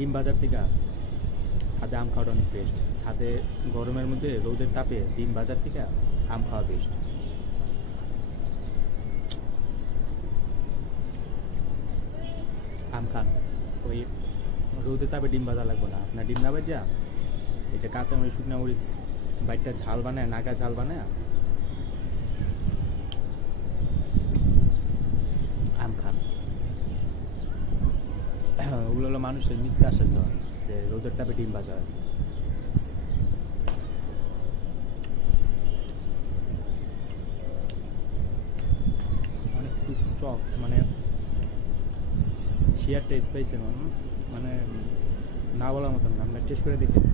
ডিম বাজার থেকে ছাদে আম খাওয়াটা অনেক বেস্ট। ছাদে গরমের মধ্যে রোদের তাপে ডিম বাজার থেকে আম খাওয়া বেস্ট। আম খান, ওই রোদের তাপে ডিম ভাজা লাগবে না আপনার। ডিম না ভাজা এই যে কাঁচা মরিচ শুকনো মরিচ বাইটটা ঝাল বানায়, নাগা ঝাল বানায় আম খান। ওগুলো হলো মানুষের মিথ্যা আশ্বাস দেওয়া যে রোদের তাপে ডিম ভাজা হয়। অনেক টক, মানে শেয়ার টেস্ট পাইছে মানে না বলার মতন। আপনার টেস্ট করে দেখেন।